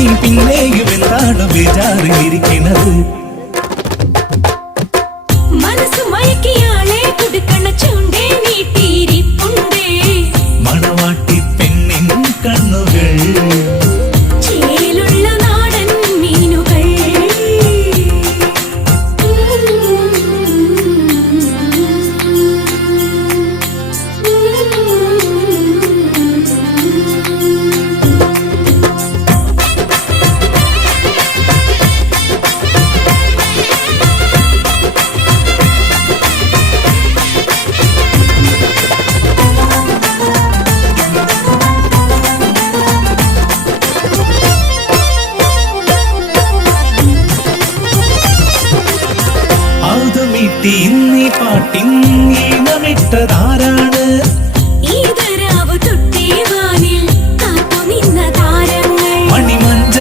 നീ പിന്നെയും എന്താണ് ബേജാറിലിരിക്കുന്നത്? മനസ്സ് മയക്കിയാളെ കൊടുക്കണ ചൂണ്ടേ നീട്ടിയിരിപ്പുണ്ടേ മണവാട്ടി പെണ്ണിൻ കണ്ണുകൾ ചേലുള്ള നാടൻ മീനുകൾ. ഇന്നീ പാട്ടിൻ ഈണമിട്ടതാരാണ്?